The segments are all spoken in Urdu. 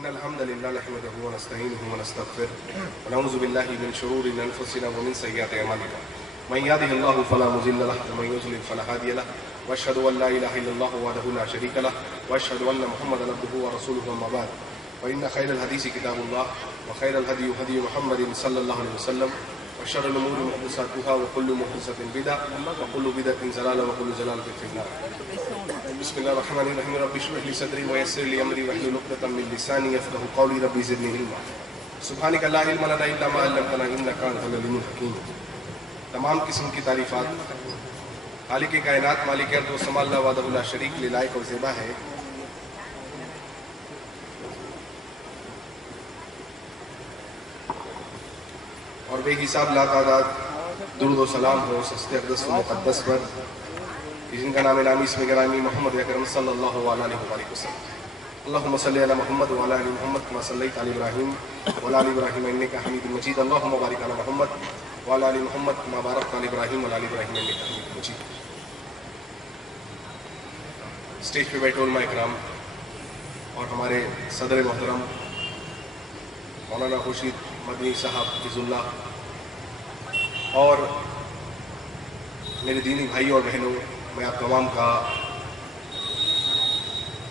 إن الحمد لله نحمده ونستعينه ونستغفره ونعوذ بالله من شرور أنفسنا ومن سيئات أعمالنا من يهده الله فلا مضل له ومن يضلل فلا هادي له وأشهد أن لا إله إلا الله وحده لا شريك له وأشهد أن محمدا عبده ورسوله أما بعد فإن خير الحديث كتاب الله وخير الهدي هدي محمد صلى الله عليه وسلم وشر الأمور محدثاتها وكل محدثة بدعة وكل بدعة ضلالة وكل ضلالة في النار. بسم الله الرحمن الرحيم. رب اشرح لي صدري ويسر لي أمري واحلل عقدة من لساني يفقهوا قولي. رب زدني علما. سبحانك لا علم لنا إلا ما علمتنا إنك أنت العليم الحكيم. تمام قسم کی تعریفات خالق کائنات مالک ارض و سما اللہ وحدہ لا شریک کے لائق اور زیبا ہے. اور بے حساب لا تعداد درود و سلام ہو سستے اقدس و مقدس پر جن کا نام نامی اسم گرامی محمد اکرم صلی اللہ علیہ وسلم. اللہم صلی علی محمد وعلی آل محمد کما صلیت علی ابراہیم وعلی آل ابراہیم انک حمید مجید. اللہم بارک علی محمد وعلی آل محمد کما بارکت علی ابراہیم وعلی آل ابراہیم انک حمید مجید. اسٹیج پہ بیٹھے علماء اکرام اور ہمارے صدر محترم مولانا خورشید مدنی صاحب حفظ اللہ اور میرے دینی بھائی اور بہنوں، میں آپ تمام کا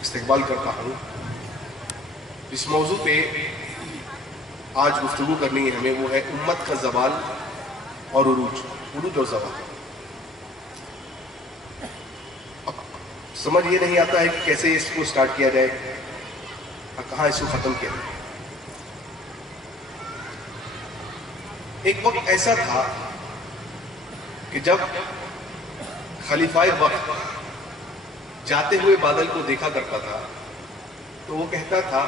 استقبال کرتا ہوں. اس موضوع پہ آج گفتگو کرنی ہے ہمیں، وہ ہے امت کا زوال اور عروج اور زوال. اب سمجھ یہ نہیں آتا ہے کہ کیسے اس کو سٹارٹ کیا جائے اور کہاں اس کو ختم کیا جائے. ایک وقت ایسا تھا کہ جب خلیفہ وقت جاتے ہوئے بادل کو دیکھا کرتا تھا تو وہ کہتا تھا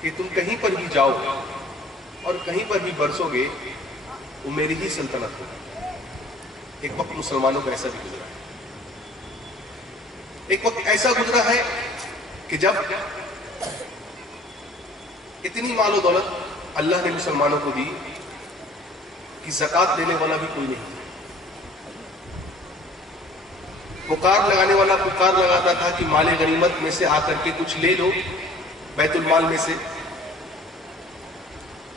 کہ تم کہیں پر بھی جاؤ اور کہیں پر بھی برسو گے وہ میری ہی سلطنت ہوگی. ایک وقت مسلمانوں کا ایسا بھی گزرا ہے. ایک وقت ایسا گزرا ہے کہ جب اتنی مال و دولت اللہ نے مسلمانوں کو دی کہ زکوٰۃ دینے والا بھی کوئی نہیں. پکار لگانے والا پکار لگاتا تھا کہ مال غنیمت میں سے آ کر کے کچھ لے لو بیت المال میں سے.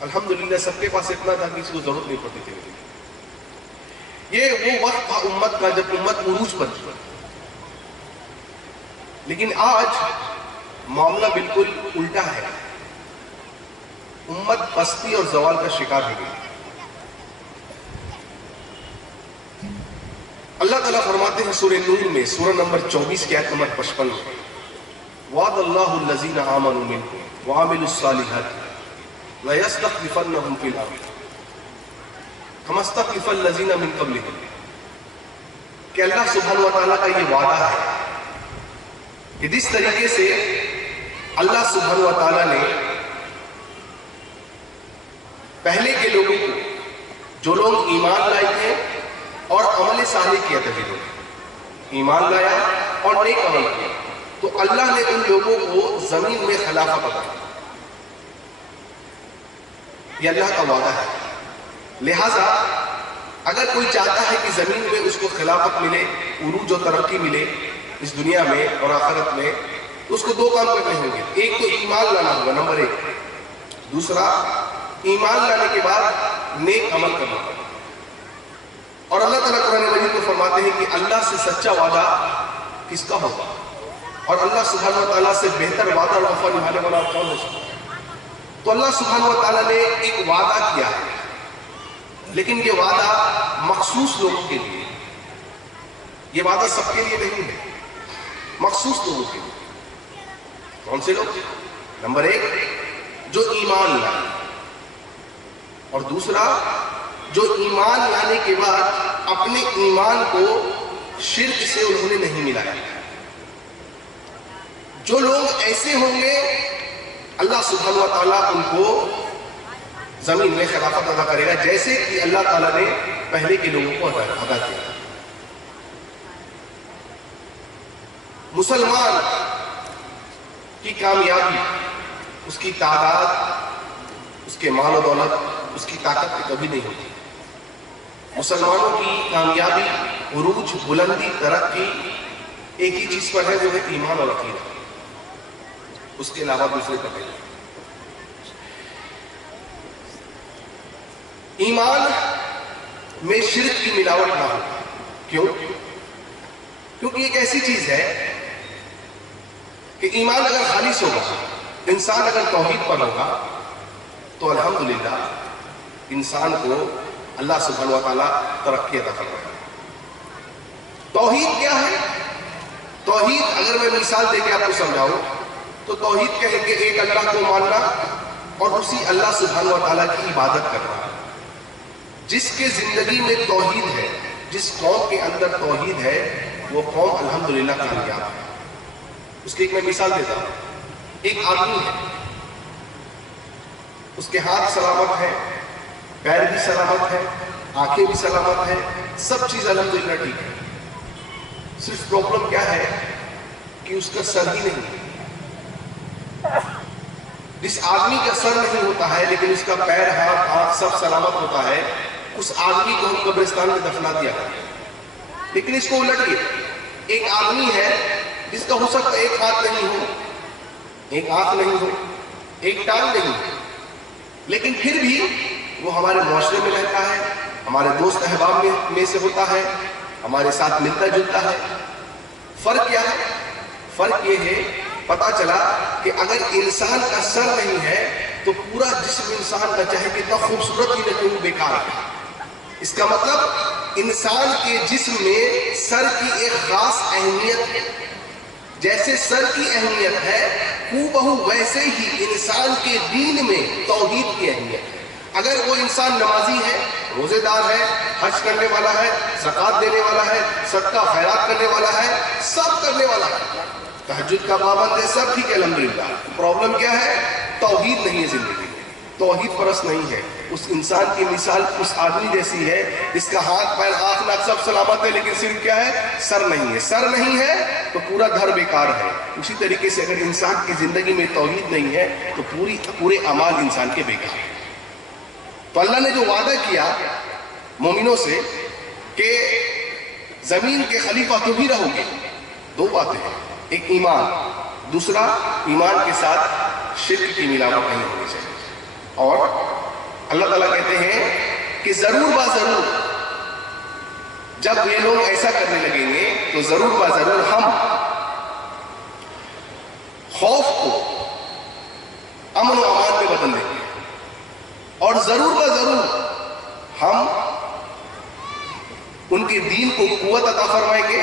الحمدللہ سب کے پاس اتنا تھا کہ کسی کو ضرورت نہیں پڑتی تھی. یہ وہ وقت تھا امت کا جب امت عروج پر تھی. لیکن آج معاملہ بالکل الٹا ہے. امت پستی اور زوال کا شکار ہو گئی. اللہ تعالیٰ فرماتے ہیں سورہ نور میں سورہ نمبر 24 کی آیت نمبر 55 میں وعد اللہ الذین آمنوا منکم وعملوا الصالحات لَيَسْتَخْلِفَنَّهُمْ فِي الْأَرْضِ كَمَا اسْتَخْلَفَ الَّذِينَ مِن قَبْلِهِمْ. کہ اللہ سبحانہ وتعالیٰ کا یہ وعدہ ہے کہ جس طریقے سے اللہ سبحانہ وتعالیٰ نے پہلے کے لوگوں کو جو لوگ ایمان لائے تھے اور عمل صالح کیا تھا، ایمان لایا اور نیک عمل کیا، تو اللہ نے ان لوگوں کو زمین میں خلافت عطا کی. یہ اللہ کا وعدہ ہے. لہٰذا اگر کوئی چاہتا ہے کہ زمین میں اس کو خلافت ملے، عروج و ترقی ملے اس دنیا میں اور آخرت میں، تو اس کو دو کام کرنے ہوں گے. ایک تو ایمان لانا ہوگا، نمبر 1. دوسرا ایمان لانے کے بعد نیک عمل کرنا ہوگا. اور اللہ تعالیٰ قرآن مجید میں فرماتے ہیں کہ اللہ سے سچا وعدہ کس کا ہوگا اور اللہ سبحانہ وتعالیٰ سے بہتر وعدہ اور وفا نبھانے والا کون ہو سکتا ہے. تو اللہ سبحانہ وتعالیٰ نے ایک وعدہ کیا ہے، لیکن یہ وعدہ مخصوص لوگوں کے لیے. یہ وعدہ سب کے لیے نہیں ہے، مخصوص لوگوں کے لیے. کون سے لوگ؟ نمبر 1 جو ایمان لائے، اور دوسرا جو ایمان لانے کے بعد اپنے ایمان کو شرک سے انہوں نے نہیں ملایا. جو لوگ ایسے ہوں گے اللہ سبحانہ وتعالیٰ ان کو زمین میں خلافت عطا کرے گا، جیسے کہ اللہ تعالیٰ نے پہلے کے لوگوں کو عطا کیا. مسلمان کی کامیابی اس کی تعداد، اس کے مال و دولت، اس کی طاقت پہ کبھی نہیں ہوتی. مسلمانوں کی کامیابی، عروج، بلندی، ترقی ایک ہی چیز پر ہے، جو ہے ایمان اور عقیدہ. اس کے علاوہ دوسرے پر نہیں۔ ایمان میں شرک کی ملاوٹ نہ ہو۔ کیوں؟ کیونکہ ایک ایسی چیز ہے کہ ایمان اگر خالص ہوگا، انسان اگر توحید پر ہوگا، تو الحمدللہ انسان کو اللہ سبحانہ و تعالیٰ ترقی عطا فرمائے گا۔ توحید کیا ہے؟ توحید اگر میں مثال دے کے آپ کو سمجھاؤں تو توحید کہیں کہ ایک اللہ کو ماننا اور اسی اللہ سبحانہ و تعالیٰ کی عبادت کرنا۔ جس کے زندگی میں توحید ہے، جس قوم کے اندر توحید ہے، وہ قوم الحمدللہ کامیاب ہے۔ اس کی ایک میں مثال دیتا ہوں۔ ایک آدمی ہے، اس کے ہاتھ سلامت ہے، پیر بھی سلامت ہے، آنکھیں بھی سلامت ہے، سب چیز الحمدللہ ٹھیک ہے۔ صرف پرابلم کیا ہے کہ اس کا سر ہی نہیں ہے۔ جس آدمی کا سر نہیں ہوتا ہے لیکن اس کا پیر، ہاتھ، آنکھ سب سلامت ہوتا ہے، اس آدمی کو ہم قبرستان میں دفنا دیا کرتے ہیں۔ لیکن اس کو الٹیے، ایک آدمی ہے جس کا ہو سکتا ہے ایک ہاتھ نہیں ہو، ایک آنکھ نہیں ہو، ایک ٹانگ نہیں ہو، لیکن پھر بھی وہ ہمارے معاشرے میں رہتا ہے، ہمارے دوست احباب میں سے ہوتا ہے، ہمارے ساتھ ملتا جلتا ہے۔ فرق کیا ہے؟ فرق یہ ہے، پتا چلا کہ اگر انسان کا سر نہیں ہے تو پورا جسم انسان کا چاہے کتنا خوبصورت ہی نہیں، وہ بیکار ہے۔ اس کا مطلب انسان کے جسم میں سر کی ایک خاص اہمیت ہے۔ جیسے سر کی اہمیت ہے، ہو ویسے ہی انسان کے دین میں توحید کی اہمیت ہے۔ اگر وہ انسان نمازی ہے، روزے دار ہے، حج کرنے والا ہے، زکوٰۃ دینے والا ہے، صدقہ خیرات کرنے والا ہے، سب کرنے والا ہے، تہجد کا پابند ہے، سب ٹھیک ہے الحمدللہ، پرابلم کیا ہے؟ توحید نہیں ہے زندگی میں، توحید پرست نہیں ہے۔ اس انسان کی مثال اس آدمی جیسی ہے جس کا ہاتھ، پیر، آنکھ، ناک سب سلامت ہے، لیکن صرف کیا ہے؟ سر نہیں ہے۔ سر نہیں ہے تو پورا گھر بیکار ہے۔ اسی طریقے سے اگر انسان کی زندگی میں توحید نہیں ہے تو پورے اعمال انسان کے بیکار ہیں۔ تو اللہ نے جو وعدہ کیا مومنوں سے کہ زمین کے خلیفہ تم ہی رہو گے، دو باتیں ہیں، ایک ایمان، دوسرا ایمان کے ساتھ شرک کی ملاوٹ نہیں ہونی چاہیے۔ اور اللہ تعالیٰ کہتے ہیں کہ ضرور با ضرور جب یہ لوگ ایسا کرنے لگیں گے تو ضرور با ضرور ہم خوف کو امن و امان میں بدل دیں گے، اور ضرور با ضرور ہم ان کے دین کو قوت عطا فرمائیں گے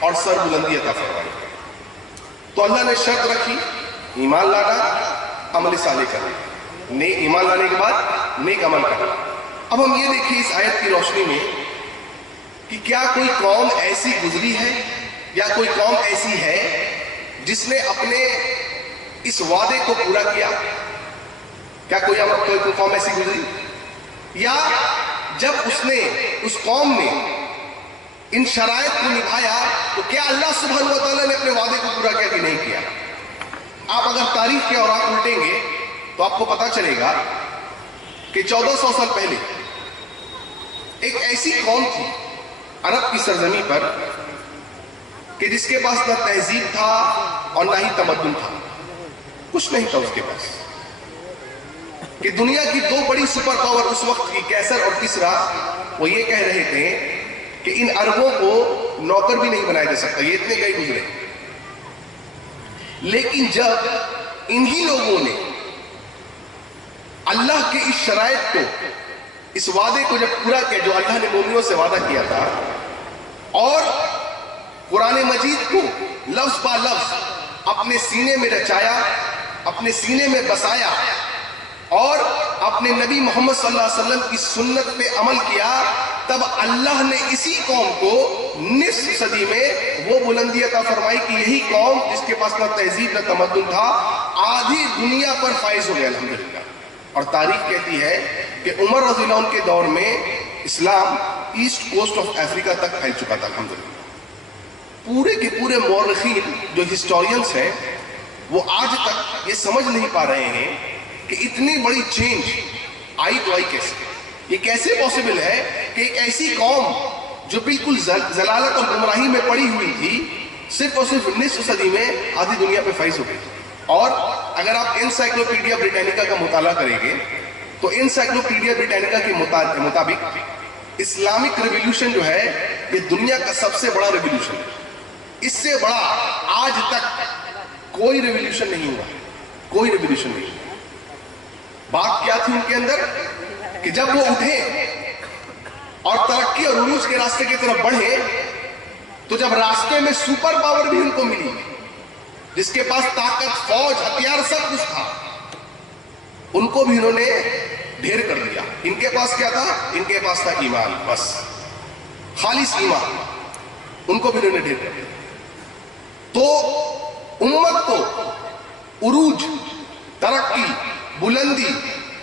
اور سر بلندی عطا فرمائیں گے۔ تو اللہ نے شرط رکھی، ایمان لانا، عمل صالح کرنا، ایمان لانے کے بعد نیک عمل کرنا۔ اب ہم یہ دیکھیں اس آیت کی روشنی میں کہ کیا کوئی قوم ایسی گزری ہے یا کوئی قوم ایسی ہے جس نے اپنے اس وعدے کو پورا کیا؟ کیا کوئی قوم ایسی گزری؟ یا جب اس قوم نے ان شرائط کو نبھایا تو کیا اللہ سبحانہ و تعالیٰ نے اپنے وعدے کو پورا کیا کہ نہیں کیا؟ آپ اگر تاریخ کے اوراق الٹیں گے تو آپ کو پتا چلے گا کہ 1400 سال پہلے ایک ایسی قوم تھی عرب کی سرزمین پر کہ جس کے پاس نہ تہذیب تھا اور نہ ہی تمدن تھا، کچھ نہیں تھا اس کے پاس، کہ دنیا کی دو بڑی سپر پاور اس وقت کی کیسر اور کسرا وہ یہ کہہ رہے تھے کہ ان عربوں کو نوکر بھی نہیں بنایا جا سکتا، یہ اتنے گئے گزرے۔ لیکن جب انہی لوگوں نے اللہ کے اس شرائط کو، اس وعدے کو جب پورا کیا جو اللہ نے مومنوں سے وعدہ کیا تھا، اور قرآن مجید کو لفظ با لفظ اپنے سینے میں رچایا، اپنے سینے میں بسایا، اور اپنے نبی محمد صلی اللہ علیہ وسلم کی سنت پہ عمل کیا، تب اللہ نے اسی قوم کو نصف صدی میں وہ بلندی عطا فرمائی کہ یہی قوم جس کے پاس نہ تہذیب نہ تمدن تھا، آدھی دنیا پر فائز ہو گیا الحمدللہ۔ اور تاریخ کہتی ہے کہ عمر رضی اللہ عنہ کے دور میں اسلام ایسٹ کوسٹ آف افریقہ تک پھیل چکا تھا الحمدللہ۔ پورے کے پورے مورخین جو ہسٹورینز ہیں وہ آج تک یہ سمجھ نہیں پا رہے ہیں کہ اتنی بڑی چینج آئی تو آئی کیسے؟ یہ کیسے پاسبل ہے کہ ایک ایسی قوم جو بالکل ضلالت اور گمراہی میں پڑی ہوئی تھی، صرف اور صرف نصف صدی میں آدھی دنیا پہ فائز ہو گئی؟ اور اگر آپ انسائکلوپیڈیا بریٹینیکا کا مطالعہ کریں گے تو انسائکلوپیڈیا بریٹینیکا کے مطابق اسلامک ریولیوشن جو ہے یہ دنیا کا سب سے بڑا ریولیوشن ہے. اس سے بڑا آج تک کوئی ریولیوشن نہیں ہوا, کوئی ریولیوشن نہیں ہوا. بات کیا تھی ان کے اندر کہ جب وہ اٹھے اور ترقی اور عروج کے راستے کی طرف بڑھے تو جب راستے میں سپر پاور بھی ان کو ملی, جس کے پاس طاقت, فوج, ہتھیار سب کچھ تھا, ان کو بھی انہوں نے ڈھیر کر دیا. ان کے پاس کیا تھا؟ ان کے پاس تھا ایمان, بس خالص ایمان. ان کو بھی انہوں نے ڈھیر کر دیا. تو امت کو عروج, ترقی, بلندی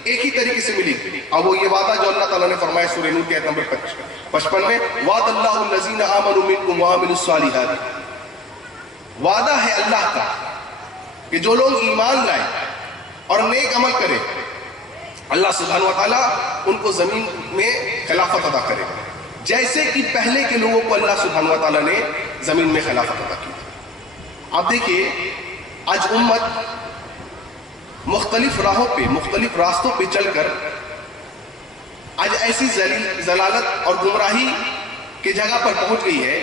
ایک ہی طریقے سے ملی. اور وہ یہ وعدہ جو اللہ تعالیٰ نے فرمایا سورہ نور کی آیت نمبر 55 میں, وعد اللہ الذین آمنوا منکم وعملوا الصالحات, وعدہ ہے اللہ کا کہ جو لوگ ایمان لائے اور نیک عمل کرے اللہ سبحانہ و تعالیٰ ان کو زمین میں خلافت عطا کرے گا, جیسے کہ پہلے کے لوگوں کو اللہ سبحانہ و تعالیٰ نے زمین میں خلافت عطا کی. آپ دیکھیے آج امت مختلف راہوں پہ, مختلف راستوں پہ چل کر آج ایسی ضلالت اور گمراہی کی جگہ پر پہنچ گئی ہے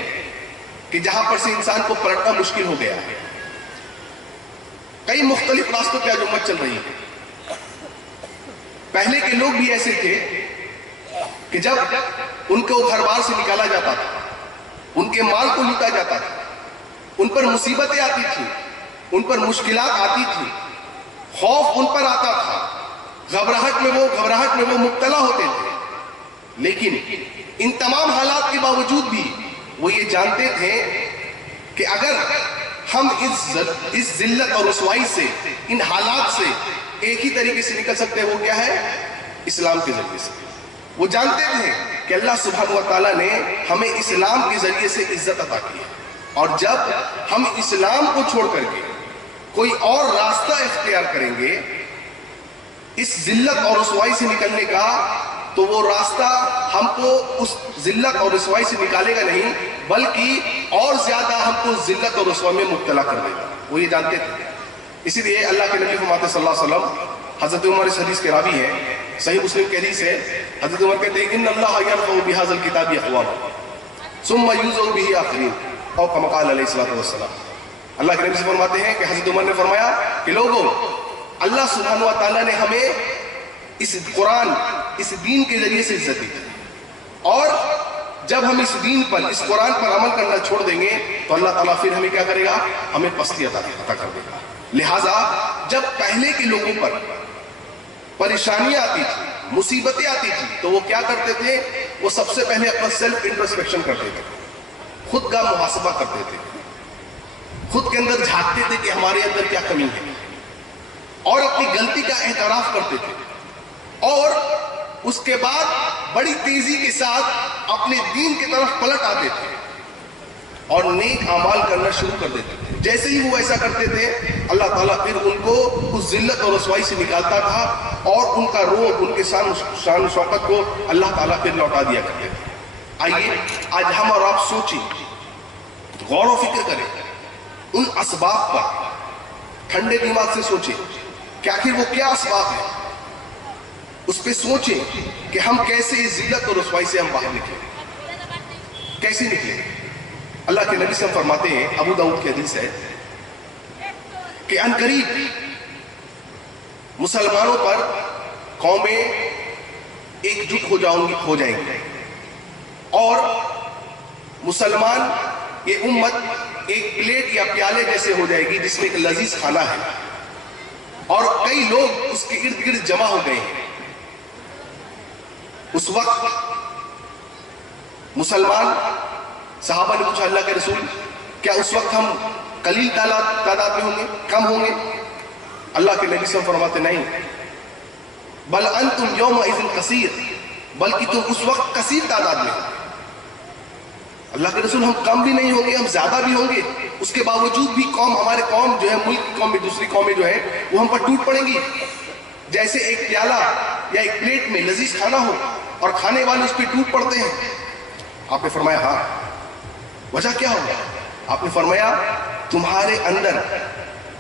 کہ جہاں پر سے انسان کو پلٹنا مشکل ہو گیا ہے. کئی مختلف راستوں پہ آج امت چل رہی ہے. پہلے کے لوگ بھی ایسے تھے کہ جب ان کو گھر بار سے نکالا جاتا تھا, ان کے مال کو لوٹا جاتا تھا, ان پر مصیبتیں آتی تھیں, ان پر مشکلات آتی تھیں, خوف ان پر آتا تھا, گھبراہٹ میں وہ مبتلا ہوتے تھے, لیکن ان تمام حالات کے باوجود بھی وہ یہ جانتے تھے کہ اگر ہم اس ذلت اور رسوائی سے, ان حالات سے ایک ہی طریقے سے نکل سکتے ہیں, وہ کیا ہے؟ اسلام کے ذریعے سے. وہ جانتے تھے کہ اللہ سبحانہ و تعالیٰ نے ہمیں اسلام کے ذریعے سے عزت عطا کی ہے, اور جب ہم اسلام کو چھوڑ کر کے کوئی اور راستہ اختیار کریں گے اس ذلت اور رسوائی سے نکلنے کا, تو وہ راستہ ہم کو اس ذلت اور رسوائی سے نکالے گا نہیں, بلکہ اور زیادہ ہم کو ذلت اور رسوائی میں مبتلا کر دے گا. وہ یہ جانتے تھے. اسی لیے اللہ کے نبی فرماتے صلی اللہ علیہ وسلم, حضرت عمر اس حدیث کے راوی ہیں, صحیح مسلم کی حدیث ہے, حضرت عمر کہتے ہیں ان اللہ یرفع بہذا الکتاب اقواما ثم یوضع به آخرین, او کما قال علیہ الصلوۃ والسلام. اللہ کے نبی سے فرماتے ہیں کہ حضرت عمر نے فرمایا کہ لوگوں, اللہ سبحانہ و تعالیٰ نے ہمیں اس قرآن, اس دین کے ذریعے سے عزت دی, اور جب ہم اس دین پر, اس قرآن پر عمل کرنا چھوڑ دیں گے تو اللہ تعالیٰ پھر ہمیں کیا کرے گا؟ ہمیں پستی عطا کر دے گا. لہٰذا جب پہلے کے لوگوں پر پریشانیاں آتی تھی, مصیبتیں آتی تھی, تو وہ کیا کرتے تھے؟ وہ سب سے پہلے اپنا سیلف انٹرسپیکشن کرتے تھے, خود کا محاسبہ کرتے تھے, خود کے اندر جھانکتے تھے کہ ہمارے اندر کیا کمی ہے, اور اپنی غلطی کا اعتراف کرتے تھے, اور اس کے بعد بڑی تیزی کے ساتھ اپنے دین کی طرف پلٹ آتے تھے اور نیک اعمال کرنا شروع کر دیتے تھے. جیسے ہی وہ ایسا کرتے تھے اللہ تعالیٰ پھر ان کو اس ذلت اور رسوائی سے نکالتا تھا, اور ان کا روح, ان کے شان و شوکت کو اللہ تعالیٰ پھر لوٹا دیا کرتے تھے. آئیے آج ہم اور آپ سوچیں, غور و فکر کریں ان اسباب پر, ٹھنڈے دماغ سے سوچیں کہ آخر وہ کیا اسباب ہیں, اس پہ سوچیں کہ ہم کیسے اس ذلت اور رسوائی سے ہم باہر نکلیں, کیسے نکلیں. اللہ کے نبی سے ہم فرماتے ہیں, ابو داؤد کی حدیث ہے کہ ان قریب مسلمانوں پر قومیں ایک جٹ ہو جائیں گے, اور مسلمان, یہ امت ایک پلیٹ یا پیالے جیسے ہو جائے گی جس میں ایک لذیذ کھانا ہے, اور کئی لوگ اس کے ارد گرد جمع ہو گئے ہیں. اس وقت مسلمان, صحابہ نے پوچھا اللہ کے رسول کیا اس وقت ہم قلیل تعداد میں ہوں گے, کم ہوں گے؟ اللہ کے نبی سے فرماتے نہیں, بل انتم یومئذ کثیر, بلکہ تم اس وقت کثیر تعداد میں ہوں. اللہ کے رسول ہم کم بھی نہیں ہوں گے, ہم زیادہ بھی ہوں گے, اس کے باوجود بھی ہمارے قوم جو ہے, ملک کی قوم میں دوسری قومیں جو ہے وہ ہم پر ٹوٹ پڑیں گی. جیسے ایک پیالہ یا ایک پلیٹ میں لذیذ کھانا ہو اور کھانے والے اس پہ ٹوٹ پڑتے ہیں. آپ نے فرمایا ہاں. وجہ کیا ہوگا؟ آپ نے فرمایا تمہارے اندر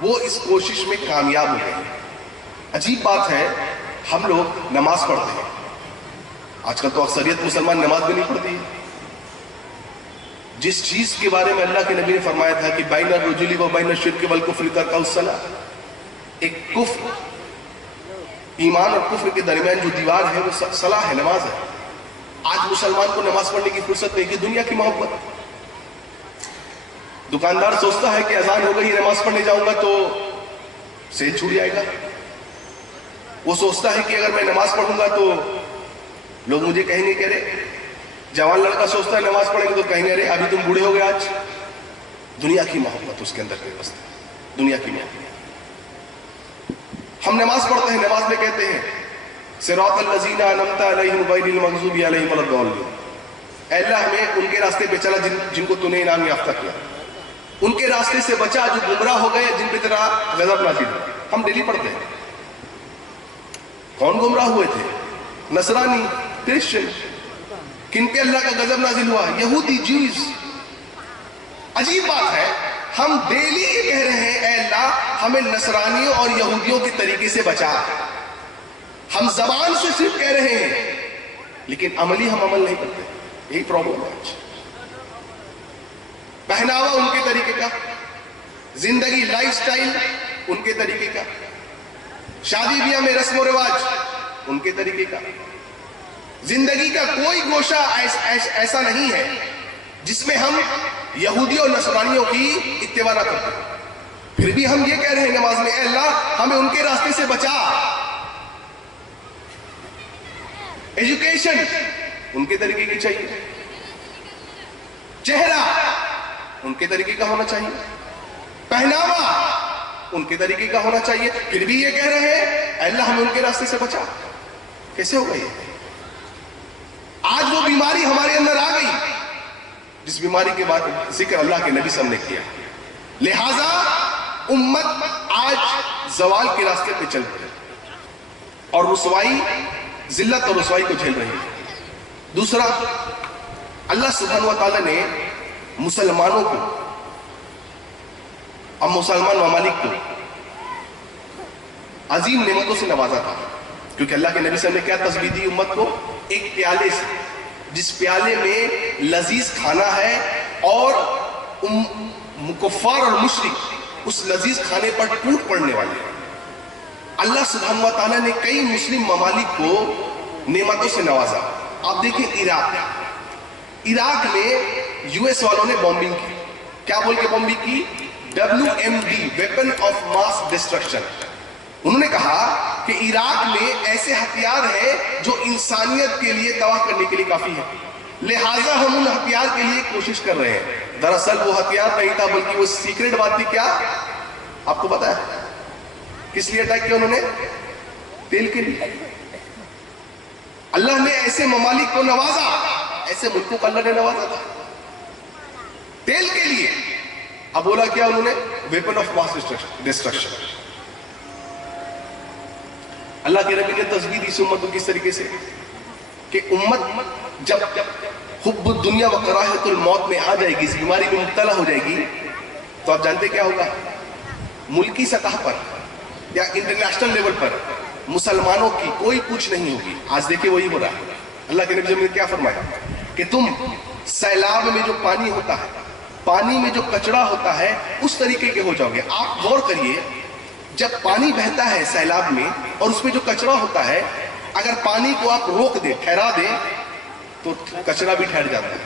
وہ اس کوشش میں کامیاب ہو گئے. عجیب بات ہے، ہم لوگ نماز پڑھتے ہیں، آج کل تو اکثریت مسلمان نماز بھی نہیں پڑھتی ہے. جس چیز کے بارے میں اللہ کے نبی نے فرمایا تھا کہ بین الرجل و بین الشرک والکفر ترک الصلاۃ، ایک کفر، ایمان اور کفر کے درمیان جو دیوار ہے وہ صلاح ہے، نماز ہے. آج مسلمان کو نماز پڑھنے کی فرصت نہیں کہ دنیا کی محبت. دکاندار سوچتا ہے کہ اذان ہو گئی، نماز پڑھنے جاؤں گا تو سیل چھوٹ جائے گا. وہ سوچتا ہے کہ اگر میں نماز پڑھوں گا تو لوگ مجھے کہیں گے کہ ارے، جوان لڑکا سوچتا ہے نماز پڑھیں گے تو کہیں گے ارے ابھی تم بوڑھے ہو گئے. آج دنیا کی محبت اس کے اندر پیوست ہے، دنیا کی محبت. ہم نماز پڑھتے ہیں، نماز میں کہتے ہیں صراط الذین انعمت علیہم غیر المغضوب علیہم ولا الضالین، اے اللہ ہمیں ان کے راستے پہ چلا جن کو تو نے انعام یافتہ کیا، ان کے راستے سے بچا جو گمراہ ہو گئے، جن پہ تیرا غضب نازل ہوا. ہم ڈیلی پڑھتے ہیں. کون گمراہ ہوئے تھے؟ نصرانی، کرسچن. کن پہ اللہ کا غضب نازل ہوا؟ یہودی، جیوز. عجیب بات ہے، ہم ڈیلی یہ کہہ رہے ہیں اے اللہ ہمیں نصرانیوں اور یہودیوں کے طریقے سے بچا. ہم زبان سے صرف کہہ رہے ہیں لیکن عملی ہم عمل نہیں کرتے. یہی پرابلم ہے آج. پہناوا ان کے طریقے کا، زندگی لائف سٹائل ان کے طریقے کا، شادی بیاہ میں رسم و رواج ان کے طریقے کا. زندگی کا کوئی گوشہ ایسا نہیں ہے جس میں ہم یہودیوں اور نصرانیوں کی اتباع نہ کرتے. پھر بھی ہم یہ کہہ رہے ہیں نماز میں اے اللہ ہمیں ان کے راستے سے بچا. ایجوکیشن ان کے طریقے کی چاہیے، چہرہ ان کے طریقے کا ہونا چاہیے، پہناوا ان کے طریقے کا ہونا چاہیے. پھر بھی یہ کہہ رہے ہیں اے اللہ ہمیں ان کے راستے سے بچا. کیسے ہو گئی؟ آج وہ بیماری ہمارے اندر آ گئی جس بیماری کے بعد ذکر اللہ کے نبی صلی اللہ علیہ وسلم نے کیا. لہذا امت آج زوال کے راستے پہ چل رہی ہے اور رسوائی، ذلت اور رسوائی کو جھیل رہی ہے. دوسرا، اللہ سبحانہ و تعالیٰ نے مسلمانوں کو، اب مسلمان ممالک کو عظیم نعمتوں سے نوازا تھا. کیونکہ اللہ کے نبی صلی اللہ علیہ وسلم نے کیا تصبیح دی امت کو؟ ایک پیالے سے، جس پیالے میں لذیذ کھانا ہے اور کفار اور مشرک اس لذیذ کھانے پر ٹوٹ پڑنے والے ہیں. اللہ سبحانہ و تعالیٰ نے کئی مسلم ممالک کو نعمتوں سے نوازا. آپ دیکھیں عراق میں یو ایس والوں نے بومبنگ کی. کیا بول کے بومبنگ کی؟ WMD، weapon of mass destruction. انہوں نے کہا کہ عراق میں ایسے ہتھیار ہیں جو انسانیت کے لیے تباہ کرنے کے لیے کافی ہے، لہٰذا ہم ان ہتھیار کے لیے کوشش کر رہے ہیں. دراصل وہ ہتھیار نہیں تھا بلکہ وہ سیکریٹ بات تھی. کیا آپ کو پتا ہے کس لیے اٹیک کیا انہوں نے؟ تیل کے لیے. اللہ نے ایسے ممالک کو نوازا، ایسے ملکوں کو اللہ نے نوازا تھا تیل کے لیے. اب بولا کیا انہوں نے؟ Weapon of mass destruction. اللہ کے نبی نے تصویر دی امت کو کس طریقے سے کہ امت جب حب الدنیا و کراہت الموت میں آ جائے گی، اس بیماری میں مبتلا ہو جائے گی، تو آپ جانتے کیا ہوگا؟ ملکی سطح پر یا انٹرنیشنل لیول پر مسلمانوں کی کوئی پوچھ نہیں ہوگی. آج دیکھیں وہی ہو رہا ہے. اللہ کے نبی نے کیا فرمایا کہ تم سیلاب میں جو پانی ہوتا ہے، پانی میں جو کچڑا ہوتا ہے، اس طریقے کے ہو جاؤ گے. آپ غور کریے، جب پانی بہتا ہے سیلاب میں اور اس میں جو کچڑا ہوتا ہے، اگر پانی کو آپ روک دیں، ٹھہرا دیں، تو کچڑا بھی ٹھہر جاتا ہے.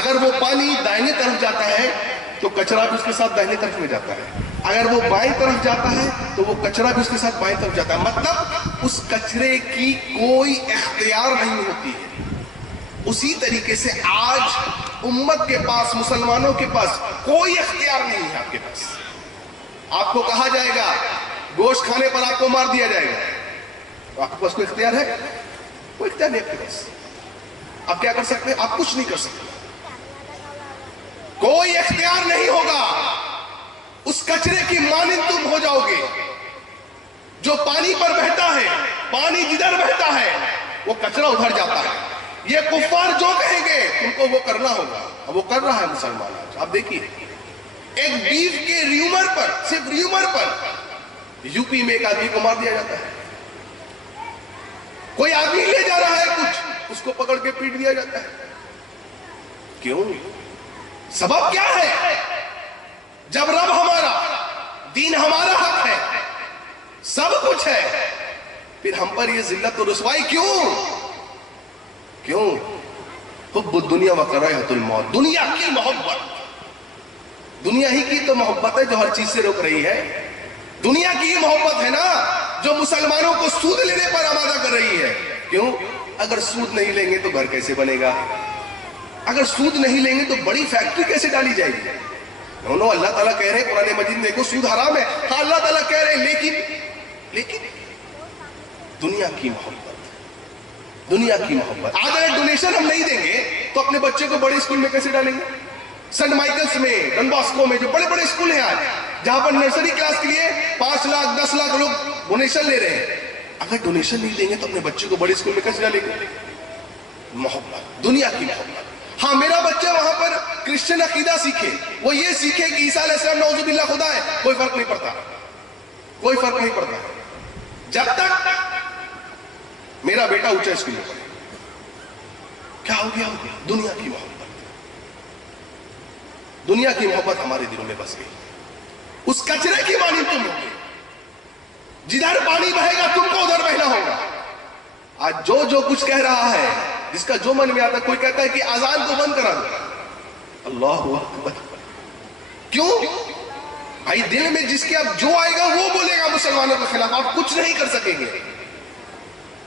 اگر وہ پانی دائیں طرف جاتا ہے تو کچڑا بھی اس کے ساتھ دائیں طرف میں جاتا ہے. اگر وہ بائیں طرف جاتا ہے تو وہ کچڑا بھی اس کے ساتھ بائیں طرف جاتا ہے. مطلب اس کچرے کی کوئی اختیار نہیں ہوتی ہے. اسی طریقے سے آج امت کے پاس، مسلمانوں کے پاس کوئی اختیار نہیں ہے. آپ کے پاس آپ کو کہا جائے گا گوشت کھانے پر آپ کو مار دیا جائے گا، تو آپ کے پاس کوئی اختیار ہے؟ کوئی اختیار نہیں آپ کے پاس. آپ کیا کر سکتے ہیں؟ آپ کچھ نہیں کر سکتے. کوئی اختیار نہیں ہوگا. اس کچرے کی مانند تم ہو جاؤ گے جو پانی پر بہتا ہے. پانی جدھر بہتا ہے وہ کچرا ادھر جاتا ہے. یہ کفار جو کہیں گے تم کو وہ کرنا ہوگا. اب وہ کر رہا ہے مسلمان. آپ دیکھیے ایک بیف کے ریومر پر، صرف ریومر پر یوپی میں ایک آدمی کو مار دیا جاتا ہے. کوئی آدمی لے جا رہا ہے کچھ، اس کو پکڑ کے پیٹ دیا جاتا ہے. کیوں؟ سبب کیا ہے؟ جب رب ہمارا، دین ہمارا حق ہے، سب کچھ ہے، پھر ہم پر یہ ذلت و رسوائی کیوں؟ کیوں؟ حب الدنیا و کراہۃ الموت، دنیا کی محبت. دنیا ہی کی تو محبت ہے جو ہر چیز سے روک رہی ہے. دنیا کی ہی محبت ہے نا جو مسلمانوں کو سود لینے پر آمادہ کر رہی ہے. کیوں؟ اگر سود نہیں لیں گے تو گھر کیسے بنے گا؟ اگر سود نہیں لیں گے تو بڑی فیکٹری کیسے ڈالی جائے گی؟ دونوں اللہ تعالیٰ کہہ رہے ہیں قرآن مجید میں دیکھو سود حرام ہے. ہاں اللہ تعالیٰ کہہ رہے ہیں لیکن دنیا کی محبت، دنیا کی محبت. آج اگر ڈونیشن ہم نہیں دیں گے تو اپنے بچے کو بڑے اسکول میں کیسے ڈالیں گے؟ سینٹ مائیکلس میں، ڈن باسکو میں، جو بڑے بڑے اسکول ہیں آج، جہاں پر نرسری کلاس کے لیے 5 لاکھ 10 لاکھ لوگ ڈونیشن لے رہے ہیں. اگر ڈونیشن نہیں دیں گے تو اپنے بچے کو بڑے اسکول میں کیسے ڈالیں گے؟ محبت، دنیا کی محبت. ہاں میرا بچہ وہاں پر کرسچن عقیدہ سیکھے، وہ یہ سیکھے کہ عیسیٰ علیہ السلام نعوذ باللہ خدا ہے، کوئی فرق نہیں پڑتا، کوئی فرق نہیں پڑتا جب تک میرا بیٹا اونچا اسکول میں پڑھے. کیا ہو گیا؟ دنیا کی محبت. دنیا کی محبت ہمارے دلوں میں بس گئی. اس کچرے کی مانی تم ہو گے، جدھر پانی بہے گا تم کو ادھر بہنا ہوگا. آج جو کچھ کہہ رہا ہے، جس کا جو من میں آتا ہے، کوئی کہتا ہے کہ اذان کو بند کرا دو. اللہ اکبر. کیوں؟ بھائی دل میں جس کے اب جو آئے گا وہ بولے گا مسلمانوں کے خلاف. آپ کچھ نہیں کر سکیں گے،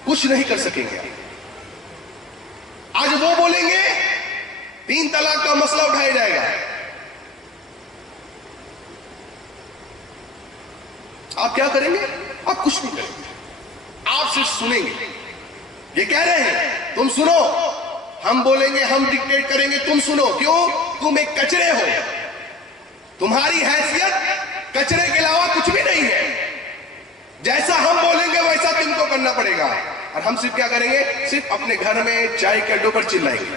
کچھ نہیں کر سکیں گے. آج وہ بولیں گے 3 طلاق کا مسئلہ اٹھایا جائے گا. آپ کیا کریں گے؟ آپ کچھ نہیں کریں گے، آپ صرف سنیں گے. یہ کہہ رہے ہیں تم سنو، ہم بولیں گے، ہم ڈکٹیٹ کریں گے، تم سنو. کیوں؟ تم ایک کچرے ہو، تمہاری حیثیت کچرے کے علاوہ کچھ بھی نہیں ہے. جیسا ہم بولیں گے ویسا تم کو کرنا پڑے گا. اور ہم صرف کیا کریں گے؟ صرف اپنے گھر میں چائے کے اڈوں پر چلائیں گے.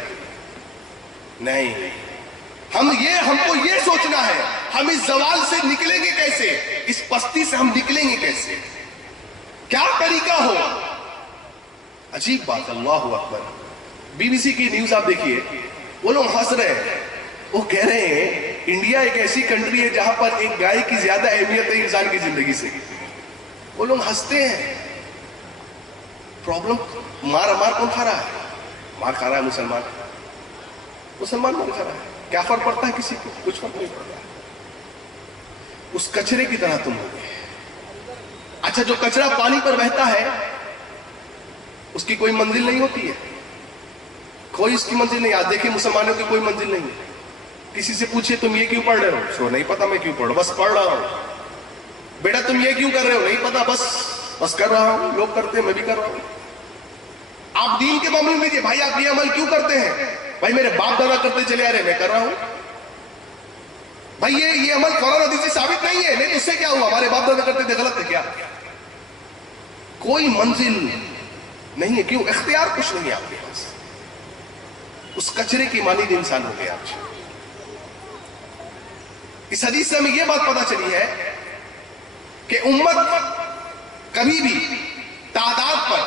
نہیں، ہم کو یہ سوچنا ہے ہم اس زوال سے نکلیں گے کیسے، اس پستی سے ہم نکلیں گے کیسے، کیا طریقہ ہو. عجیب بات. اللہ اکبر. بی بی سی کی نیوز آپ دیکھیے، وہ لوگ ہنس رہے ہیں. وہ کہہ رہے ہیں انڈیا ایک ایسی کنٹری ہے جہاں پر ایک گائے کی زیادہ اہمیت ہے انسان کی زندگی سے. وہ لوگ ہنستے ہیں. پرابلم مار کون کھا رہا ہے؟ مار کھا رہا ہے مسلمان. مسلمان مار کھا رہا ہے. کیا فرق پڑتا ہے کسی کو؟ کچھ فرق نہیں پڑتا. اس کچرے کی طرح تم ہو گئے. اچھا جو کچرا پانی پر بہتا ہے اس کی کوئی منزل نہیں ہوتی ہے، کوئی اس کی منزل نہیں. آج دیکھیں مسلمانوں کی کوئی منزل نہیں ہے. کسی سے پوچھئے تم یہ کیوں پڑھ رہے ہو؟ سو نہیں پتا میں کیوں پڑھ رہا ہوں، بس پڑھ رہا ہوں. بیٹا تم یہ کیوں کر رہے ہو؟ نہیں پتا، بس کر رہا ہوں. لوگ کرتے ہیں میں بھی کر رہا ہوں. آپ دین کے معاملے میں بھائی آپ یہ عمل کیوں کرتے ہیں؟ بھائی میرے باپ دادا کرتے چلے آ رہے، میں کر رہا ہوں. بھائی یہ عمل قرآن حدیث سے ثابت نہیں ہے. نہیں، اس سے کیا ہوا؟ ہمارے باپ دادا کرتے تھے، غلط ہے کیا؟ کوئی منزل نہیں ہے. کیوں؟ اختیار کچھ نہیں ہے آپ کے پاس. اس کچرے کی مانند انسان ہو گیا آج. اس حدیث سے ہمیں یہ بات پتا چلی ہے کہ امت کبھی بھی تعداد پر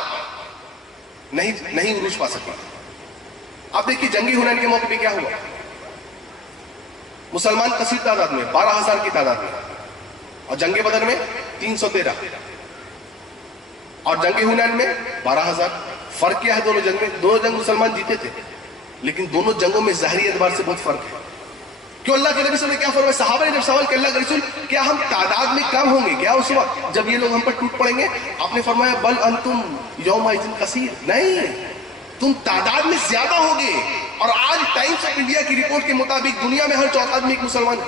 نہیں عروج پا سکتی. آپ دیکھیے جنگی حنین کے موقع پہ کیا ہوا. مسلمان کثیر تعداد میں 12,000 کی تعداد میں، اور جنگ بدر میں 313، اور جنگ حنین میں 12,000. فرق کیا ہے دونوں جنگ میں؟ دونوں جنگ مسلمان جیتے تھے، لیکن دونوں جنگوں میں ظاہری اعتبار سے بہت فرق ہے. کیوں؟ اللہ کے نبی صلی اللہ علیہ وسلم نے کیا فرمایا؟ صحابہ نے جب سوال کیا اللہ کے رسول کیا ہم تعداد میں کم ہوں گے کیا اس وقت جب یہ لوگ ہم پر ٹوٹ پڑیں گے؟ آپ نے فرمایا بل انتم یومئذ کثیر. نہیں، تم تعداد میں زیادہ ہوگے. اور آج ٹائمز آف انڈیا کی رپورٹ کے مطابق دنیا میں ہر چوتھا آدمی ایک مسلمان ہے.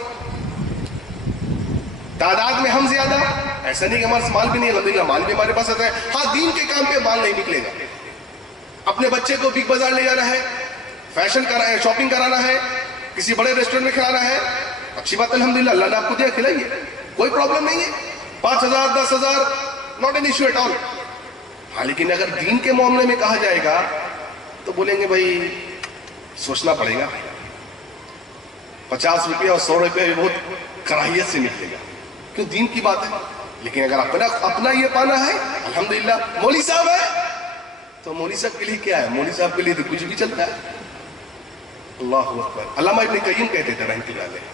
تعداد میں ہم زیادہ، ایسا نہیں کہ ہمارے مال بھی نہیں، الحمدللہ مال بھی ہمارے پاس آتا ہے. ہاں دین کے کام پہ مال نہیں نکلے گا. اپنے بچے کو بگ بازار لے جانا ہے، فیشن شاپنگ کرانا ہے، کسی بڑے ریسٹورنٹ میں کھلانا ہے، اچھی بات الحمدللہ اللہ نے آپ کو دیا، کھلائیے، کوئی پرابلم نہیں ہے. 5,000 10,000 not an issue at all. ہاں لیکن اگر دین کے معاملے میں کہا جائے گا تو بولیں گے بھائی سوچنا پڑے گا. 50 روپیہ اور 100 روپیہ بھی بہت کراہیت سے نکلے گا، کیوں دین کی بات ہے. لیکن اگر اپنا یہ پانا ہے الحمدللہ. مولوی صاحب ہے تو مولوی صاحب کے لیے کیا ہے؟ مولوی صاحب کے لیے تو کچھ بھی چلتا ہے. اللہ اکبر. علامہ ابن قیم کہتے تھے رحمۃ اللہ علیہ،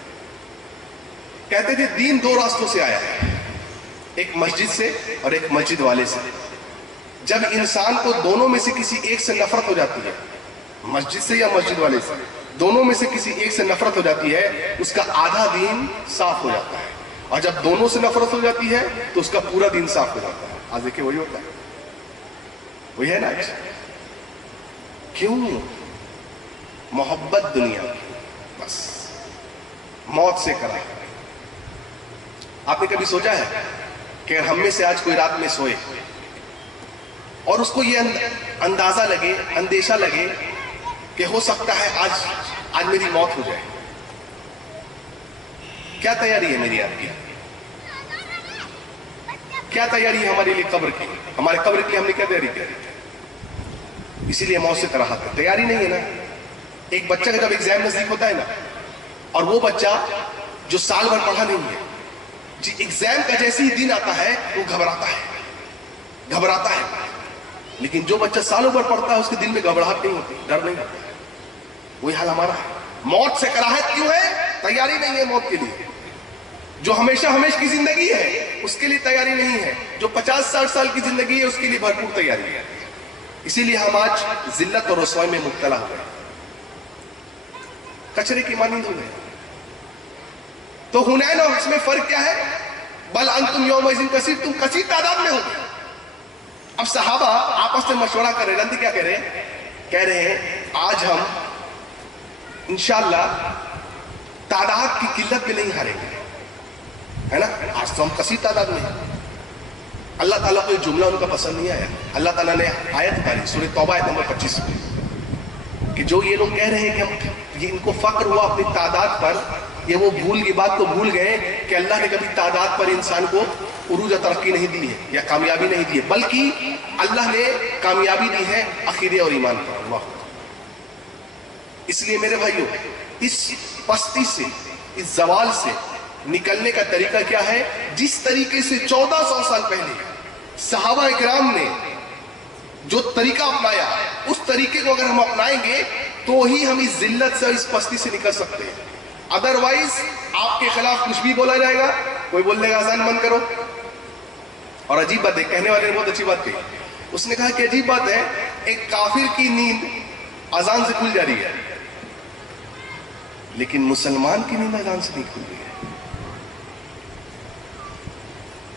کہتے تھے دین دو راستوں سے آیا ہے، ایک مسجد سے اور ایک مسجد والے سے. جب انسان کو دونوں میں سے کسی ایک سے نفرت ہو جاتی ہے، مسجد سے یا مسجد والے سے، دونوں میں سے کسی ایک سے نفرت ہو جاتی ہے، اس کا آدھا دین صاف ہو جاتا ہے. اور جب دونوں سے نفرت ہو جاتی ہے تو اس کا پورا دین صاف ہو جاتا ہے. آج دیکھیں وہی ہوتا ہے، وہی ہے نا. کیوں؟ محبت دنیا کی، بس موت سے کرا. آپ نے کبھی سوچا ہے کہ ہم میں سے آج کوئی رات میں سوئے اور اس کو یہ اندازہ لگے، اندیشہ لگے کہ ہو سکتا ہے آج میری موت ہو جائے، کیا تیاری ہے میری آپ کی؟ کیا تیاری ہے ہمارے لیے قبر کی؟ ہمارے قبر کے لیے ہم نے کیا تیاری کی؟ اسی لیے موت سے کراہت ہے. تیاری نہیں ہے نا. ایک بچہ کا جب ایگزام نزدیک ہوتا ہے نا، اور وہ بچہ جو سال بھر پڑھا نہیں ہے، جی ایگزام کا جیسے ہی دن آتا ہے وہ گھبراتا ہے. لیکن جو بچہ سالوں بھر پڑھتا ہے اس کے دل میں گھبراہٹ نہیں ہوتی، ڈر نہیں ہوتا. وہی حال ہمارا ہے. موت سے کراہت کیوں ہے؟ تیاری نہیں ہے موت کے لیے. جو ہمیشہ کی زندگی ہے اس کے لیے تیاری نہیں ہے. جو 50-60 سال کی زندگی ہے اس کے لیے بھرپور تیاری ہے. اسی لیے ہم آج ذلت اور رسوائی میں مبتلا ہو گئے، کچرے کی مانند ہو گئے. تو حنین اور اس میں فرق کیا ہے؟ بل انتم یومئذ کثیر، تم کثیر تعداد میں ہو. اب صحابہ آپس میں مشورہ کر رہے ہیں. کیا کہہ رہے ہیں آج ہم انشاءاللہ تعداد کی قلت میں نہیں ہاریں گے، ہے نا. آج تو ہم کثیر تعداد میں ہیں. اللہ تعالیٰ کو یہ جملہ ان کا پسند نہیں آیا. اللہ تعالیٰ نے آیت پڑھی سورہ توبہ آیت نمبر 25 میں کہ جو یہ لوگ کہہ رہے ہیں کہ ہم یہ ان کو فخر ہوا اپنی تعداد پر، یہ وہ بات کو بھول گئے کہ اللہ نے کبھی تعداد پر انسان کو عروج اور ترقی نہیں دی ہے یا کامیابی نہیں دی ہے، بلکہ اللہ نے کامیابی دی ہے عقیدے اور ایمان پر. اللہ. اس لیے میرے بھائیوں، اس پستی سے، اس زوال سے نکلنے کا طریقہ کیا ہے؟ جس طریقے سے 1400 سال پہلے صحابہ اکرام نے جو طریقہ اپنایا، اس طریقے کو اگر ہم اپنائیں گے تو ہی ہم اس ذلت سے، اس پستی سے نکل سکتے ہیں. ادروائز آپ کے خلاف کچھ بھی بولا جائے گا، کوئی بولنے کا اذان بند کرو. اور عجیب بات ہے، کہنے والے نے بہت اچھی بات کہی. اس نے کہا کہ عجیب بات ہے، ایک کافر کی نیند اذان سے کھل جا رہی ہے، لیکن مسلمان کی نیند اذان سے نہیں کھل رہی ہے.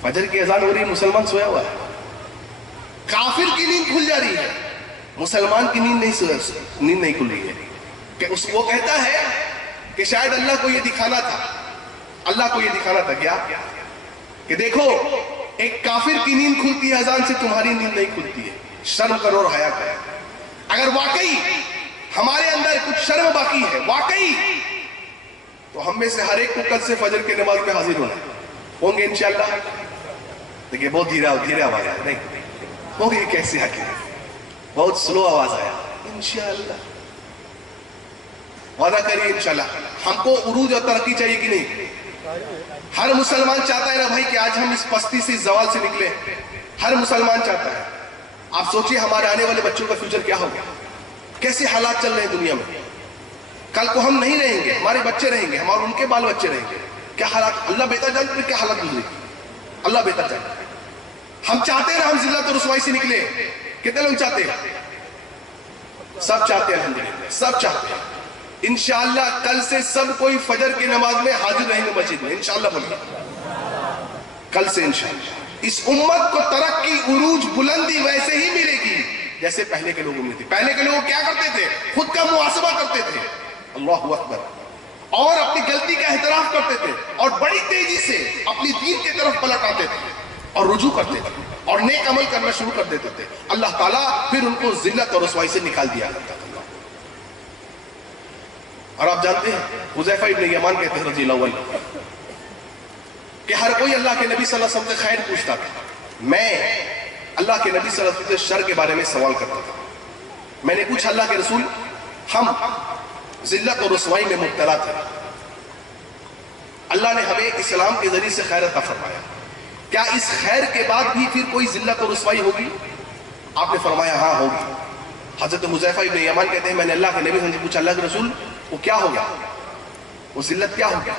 فجر کی اذان ہو رہی ہے، مسلمان سویا ہوا ہے. کافر کی نیند کھل جا رہی ہے، مسلمان کی نیند نہیں کھل رہی ہے. کہ وہ کہتا ہے کہ شاید اللہ کو یہ دکھانا تھا کیا کہ دیکھو ایک کافر کی نیند کھلتی ہے اذان سے، تمہاری نیند نہیں کھلتی ہے. شرم کرو اور حیا کرو. اگر واقعی ہمارے اندر کچھ شرم باقی ہے واقعی، تو ہم میں سے ہر ایک کو کل سے فجر کی نماز میں حاضر ہوں گے انشاءاللہ. دیکھیے بہت دھیرے آواز آیا، نہیں ہوں گے کیسے آگے، بہت سلو آواز آیا. انشاءاللہ وعدہ کریے انشاءاللہ. ہم کو عروج اور ترقی چاہیے کہ نہیں؟ ہر مسلمان چاہتا ہے نا بھائی کہ آج ہم اس پستی سے، اس زوال سے نکلے. ہر مسلمان چاہتا ہے. آپ سوچئے ہمارے آنے والے بچوں کا فیوچر کیا ہوگا، کیسے حالات چل رہے ہیں دنیا میں. کل کو ہم نہیں رہیں گے، ہمارے بچے رہیں گے، ہمارے ان کے بال بچے رہیں گے. کیا حالات، اللہ بہتر جانتے ہیں کیا حالات گزرے گی، اللہ بہتر جانتے ہیں. ہم چاہتے ہیں ہم ذلت اور رسوائی سے نکلے. کتنے لوگ چاہتے ہیں؟ سب چاہتے ہیں الحمدللہ، سب چاہتے ہیں. انشاءاللہ کل سے سب کوئی فجر کی نماز میں حاضر رہیں گے مسجد میں انشاءاللہ. بولیے کل سے انشاءاللہ. اس امت کو ترقی، عروج، بلندی ویسے ہی ملے گی جیسے پہلے کے لوگوں میں تھی. پہلے کے لوگ کیا کرتے تھے؟ خود کا محاسبہ کرتے تھے، اللہ اکبر، اور اپنی غلطی کا اعتراف کرتے تھے، اور بڑی تیزی سے اپنی دین کی طرف پلٹ آتے تھے اور رجوع کرتے تھے اور نیک عمل کرنا شروع کر دیتے تھے. اللہ تعالیٰ پھر ان کو ذلت اور رسوائی سے نکال دیا کرتا تھا. اور آپ جانتے ہیں حذیفہ ابن یمان کہتے ہیں رضی اللہ عنہ کہ ہر کوئی اللہ کے نبی صلی اللہ علیہ وسلم سے خیر پوچھتا تھا. میں اللہ کے نبی صلی اللہ علیہ وسلم سے شر کے بارے میں سوال کرتا تھا. میں نے پوچھا اللہ کے رسول، ہم ذلت اور رسوائی میں مبتلا تھے، اللہ نے ہمیں اسلام کے ذریعے سے خیر عطا فرمایا. کیا اس خیر کے بعد بھی پھر کوئی ذلت و رسوائی ہوگی؟ آپ نے فرمایا ہاں ہوگی. حضرت حذیفہ ابن یمان کہتے ہیں میں نے اللہ کے نبی سے پوچھا اللہ کے رسول وہ کیا ہوگا، وہ ذلت کیا ہوگی،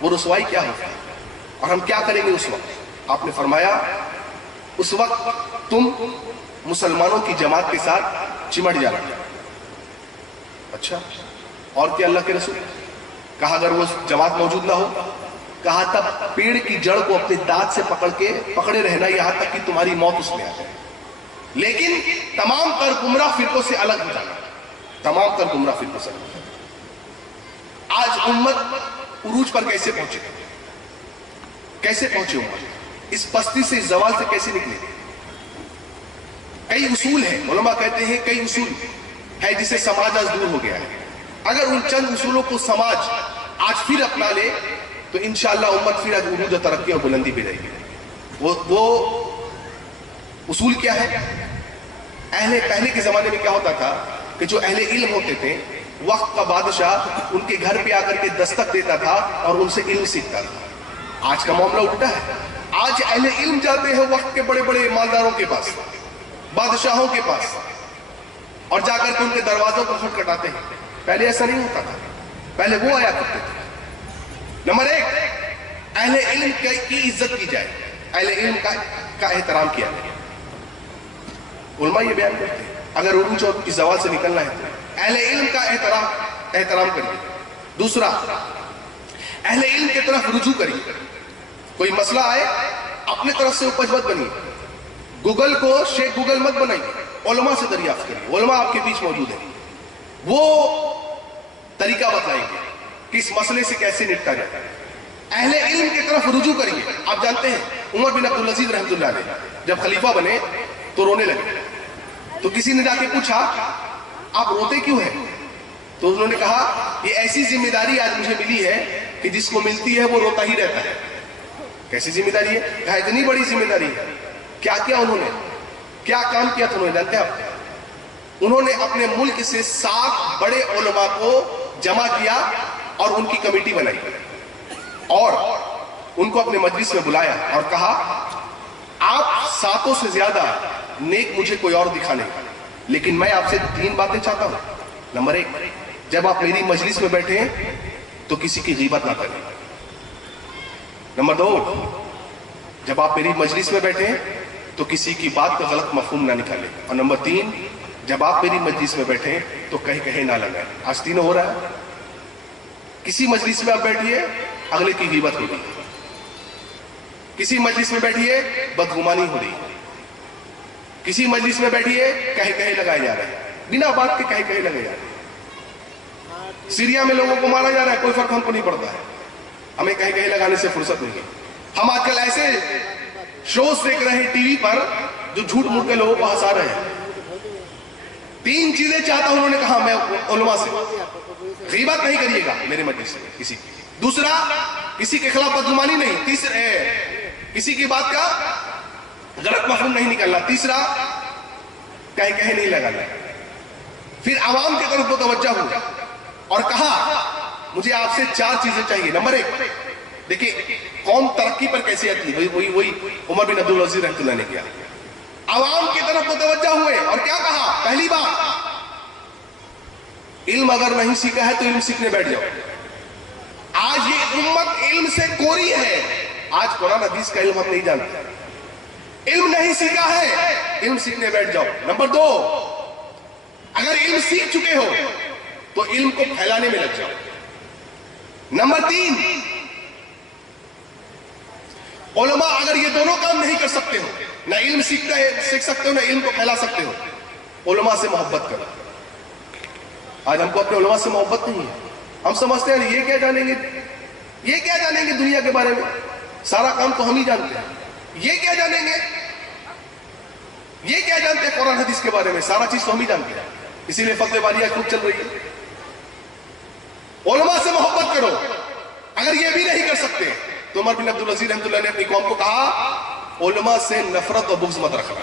وہ رسوائی کیا ہوگی، اور ہم کیا کریں گے اس وقت؟ آپ نے فرمایا اس وقت تم مسلمانوں کی جماعت کے ساتھ چمٹ جانا. اچھا اور کیا اللہ کے رسول؟ کہا اگر وہ جماعت موجود نہ ہو، کہا تب پیڑ کی جڑ کو اپنے دانت سے پکڑے رہنا یہاں تک کہ تمہاری موت اس میں آ جائے، لیکن تمام تر گمراہ فرقوں سے الگ ہو جانا، تمام تر گمراہ فرقوں سے الگ ہو جانا. آج امت عروج پر کیسے پہنچے، کیسے پہنچے امت؟ اس پستی سے، اس زوال سے کیسے نکلے؟ کئی اصول ہیں، علماء کہتے ہیں کئی اصول ہے جسے سماج آج دور ہو گیا ہے. اگر ان چند اصولوں کو سماج آج پھر اپنا لے تو انشاءاللہ امت پھر آج عروج و ترقی اور بلندی پہ رہے گی. وہ اصول کیا ہے؟ پہلے کے زمانے میں کیا ہوتا تھا کہ جو اہل علم ہوتے تھے، وقت کا بادشاہ ان کے گھر پہ آ کر کے دستک دیتا تھا اور ان سے علم سیکھتا تھا. آج کا معاملہ الٹا ہے. آج اہل علم جاتے ہیں وقت کے بڑے بڑے مالداروں کے پاس، بادشاہوں کے پاس، اور جا کر کے ان کے دروازوں کو کھٹکھٹاتے ہیں. پہلے ایسا نہیں ہوتا تھا، پہلے وہ آیا کرتے تھے. نمبر ایک، اہل علم کی عزت کی جائے، اہل علم کا احترام کیا جائے. علماء یہ بیان کرتے ہیں اگر عروج اور اس زوال سے نکلنا ہے تو اہل علم کا احترام کریے. دوسرا، اہل علم کی طرف رجوع کریے. کوئی مسئلہ آئے اپنے طرف سے اپج مت بنیے، گوگل کو شیخ گوگل مت بنائیے، علماء سے دریافت کریے. علماء آپ کے بیچ موجود ہیں، وہ طریقہ بتائیں گے کہ اس مسئلے سے کیسے نپٹا جاتا ہے. اہل علم کی طرف رجوع کریے. آپ جانتے ہیں عمر بن عبدالعزیز رحمۃ اللہ علیہ جب خلیفہ بنے تو رونے لگے. تو کسی نے جا کے پوچھا آپ روتے کیوں ہیں؟ تو انہوں نے کہا یہ ایسی ذمہ داری آج مجھے ملی ہے کہ جس کو ملتی ہے وہ روتا ہی رہتا ہے. کیسی ذمہ داری ہے؟ کہا اتنی بڑی ذمہ داری ہے. کیا کیا انہوں نے، کیا کام کیا تھا؟ انہوں نے جانتے ہیں انہوں نے اپنے ملک سے 7 بڑے علماء کو جمع کیا اور ان کی کمیٹی بنائی اور ان کو اپنے مجلس میں بلایا اور کہا آپ 7 سے زیادہ نیک مجھے کوئی اور دکھا نہیں، لیکن میں آپ سے 3 باتیں چاہتا ہوں. نمبر 1، جب آپ میری مجلس میں بیٹھے ہیں تو کسی کی غیبت نہ کریں. نمبر 2، جب آپ میری مجلس میں بیٹھے ہیں تو کسی کی بات کا غلط مفہوم نہ نکالیں. اور نمبر 3، جب آپ میری مجلس میں بیٹھے تو کہیں نہ لگائیں. آج تینوں ہو رہا ہے. کسی مجلس میں آپ بیٹھیے اگلے کی غیبت ہو رہی ہے، کسی مجلس میں بیٹھیے بدگمانی ہو رہی ہے، کسی مجلس میں بیٹھیے کہیں لگائے جا رہے ہیں، بنا بات کے کہیں لگے جا رہے ہیں. سیریا میں لوگوں کو مارا جا رہا ہے، کوئی فرق ہم کو نہیں پڑتا ہے، ہمیں کہیں لگانے سے فرصت نہیں ہے. ہم آج کل ایسے شوز دیکھ رہے ہیں ٹی وی پر جو جھوٹ موٹ کے لوگوں کو ہنسا رہے ہیں. 3 چیزیں چاہتا ہوں، انہوں نے کہا میں علماء سے غیبت نہیں کریے گا میرے مجلس میں کسی کی. دوسرا، کسی کے خلاف بدگمانی نہیں. تیسرا، کسی کی بات کا غلط مفہوم نہیں نکالنا. تیسرا، کہیں نہیں لگانا. پھر عوام کی طرف متوجہ ہو اور کہا مجھے آپ سے 4 چیزیں چاہیے. نمبر 1، دیکھیں قوم ترقی پر کیسے آتی ہے، وہی عمر بن عبدالعزیز رحمۃ اللہ نے کیا. عوام کی طرف متوجہ ہوئے اور کیا کہا؟ پہلی بات، علم اگر نہیں سیکھا ہے تو علم سیکھنے بیٹھ جاؤ. آج یہ امت علم سے کوری ہے. آج قرآن حدیث کا علم ہم نہیں جانتے. علم نہیں سیکھا ہے، علم سیکھنے بیٹھ جاؤ. نمبر 2، اگر علم سیکھ چکے ہو تو علم کو پھیلانے میں لگ جاؤ. نمبر 3، علماء اگر یہ دونوں کام نہیں کر سکتے ہو، نہ علم سیکھ سکتے ہو نہ علم کو پھیلا سکتے ہو، علماء سے محبت کرو. آج ہم کو اپنے علماء سے محبت نہیں ہے. ہم سمجھتے ہیں یہ کیا جانیں گے دنیا کے بارے میں، سارا کام تو ہم ہی جانتے ہیں. یہ کیا جانیں گے قرآن حدیث کے بارے میں، سارا چیز تو ہم ہی جانتے ہیں. اسی لیے فتوی باریہ خوب چل رہی ہے. علماء سے محبت کرو. اگر یہ بھی نہیں کر سکتے تو عمر بن عبدالعزیز رحمۃ اللہ نے اپنی قوم کو کہا علماء سے نفرت و بغض مت رکھنا.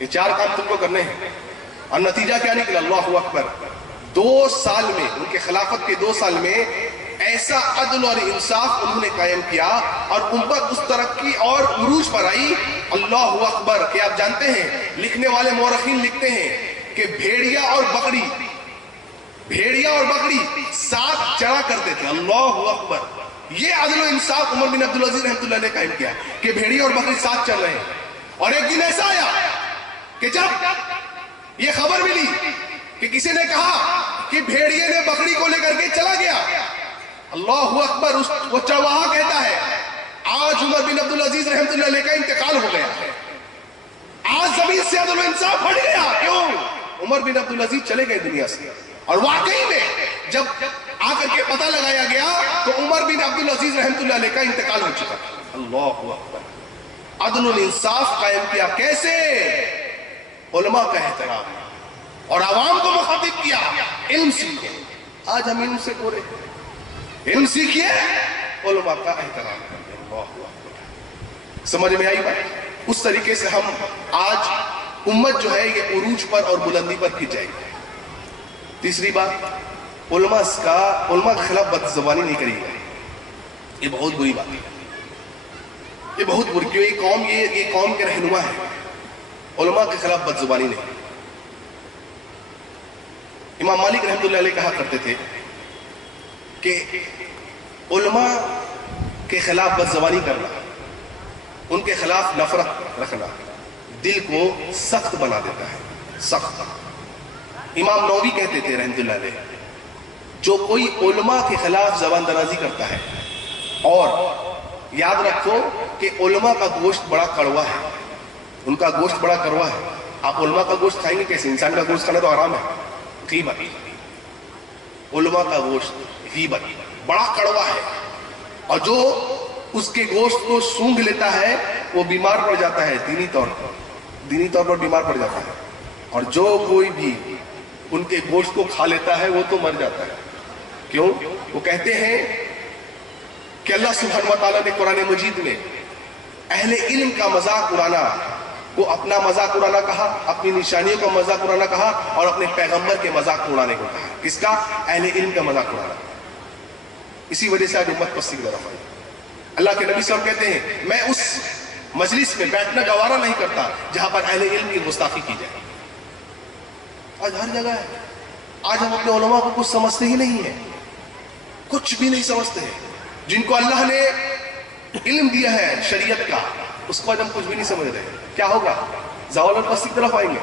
یہ 4 کام تم کو کرنے ہیں. اور نتیجہ کیا نکلا؟ اللہ اکبر. 2 سال میں، ان کے خلافت کے 2 سال میں ایسا عدل اور انصاف انہوں نے قائم کیا اور امت اس ترقی اور عروج پر آئی. اللہ اکبر. کہ آپ جانتے ہیں لکھنے والے مورخین لکھتے ہیں کہ بھیڑیا اور بکری ساتھ چڑھا کرتے تھے. اللہ اکبر. یہ عدل و انصاف عمر بن عبدالعزیز رحمۃ اللہ نے قائم کیا کہ بھیڑیا اور بکری ساتھ چل رہے ہیں. اور ایک دن ایسا آیا کہ جب یہ خبر ملی کہ کسی نے کہا کہ بھیڑیے نے بکری کو لے کر کے چلا گیا. اللہ اکبر. وہ چرواہا کہتا ہے آج عمر بن عبدالعزیز رحمۃ اللہ علیہ کا انتقال ہو گیا ہے. آج زمین سے عدل و انصاف ہٹ گیا. کیوں؟ عمر بن عبدالعزیز چلے گئے دنیا سے. اور واقعی میں جب آ کر کے پتہ لگایا گیا تو عمر بن عبدالعزیز رحمۃ اللہ علیہ کا انتقال ہو چکا. اللہ اکبر. عدل و انصاف قائم کیا. کیسے؟ علماء کا احترام اور عوام کو مخاطب کیا. علم سیکھیں. آج ہم علم سے کورے. علم سیکھیے, علماء کا احترام کریں. اللہ اکبر. سمجھ میں آئی بات؟ اس طریقے سے ہم آج امت جو ہے یہ عروج پر اور بلندی پر کی جائے گی. تیسری بات, علماء کے خلاف بدزبانی نہیں کری گئی. یہ بہت بری بات ہے. یہ بہت بری. کیوں؟ یہ قوم کے رہنما ہے. علماء کے خلاف بدزبانی نہیں. امام مالک رحمۃ اللہ علیہ کہا کرتے تھے کہ علماء کے خلاف بدزبانی کرنا, ان کے خلاف نفرت رکھنا دل کو سخت بنا دیتا ہے. سخت. امام نووی کہتے تھے رحمۃ اللہ علیہ جو کوئی علماء کے خلاف زبان درازی کرتا ہے, اور یاد رکھو کہ علماء کا گوشت بڑا کڑوا ہے. ان کا گوشت بڑا کڑوا ہے. آپ علماء کا گوشت کھائیں گے کیسے؟ انسان کا گوشت کھانا تو حرام ہے. غیبت. علماء کا گوشت غیبت بڑا کڑوا ہے, اور جو اس کے گوشت کو سونگھ لیتا ہے وہ بیمار پڑ جاتا ہے. دینی طور پر بیمار پڑ جاتا ہے. اور جو کوئی بھی ان کے گوشت کو کھا لیتا ہے وہ تو مر جاتا ہے. کیوں؟ وہ کہتے ہیں کہ اللہ سبحانہ و تعالیٰ نے قرآن مجید میں اہل علم کا مذاق اڑانا کو اپنا مذاق اڑانا کہا, اپنی نشانیوں کا مذاق اڑانا کہا, اور اپنے پیغمبر کے مذاق اڑانے کو کہا. کس کا؟ اہل علم کا مذاق اڑانا. اسی وجہ سے آج امت پستی کی طرف آئی. اللہ کے نبی صلی اللہ علیہ وسلم کہتے ہیں میں اس مجلس میں بیٹھنا گوارا نہیں کرتا جہاں پر اہل علم کی گستاخی کی جائے. آج ہر جگہ ہے. آج ہم اپنے علماء کو کچھ سمجھتے ہی نہیں ہیں. کچھ بھی نہیں سمجھتے ہیں. جن کو اللہ نے علم دیا ہے شریعت کا, اس کو آج ہم کچھ بھی نہیں سمجھ رہے. کیا ہوگا؟ زوال اور پستی کی طرف آئیں گے.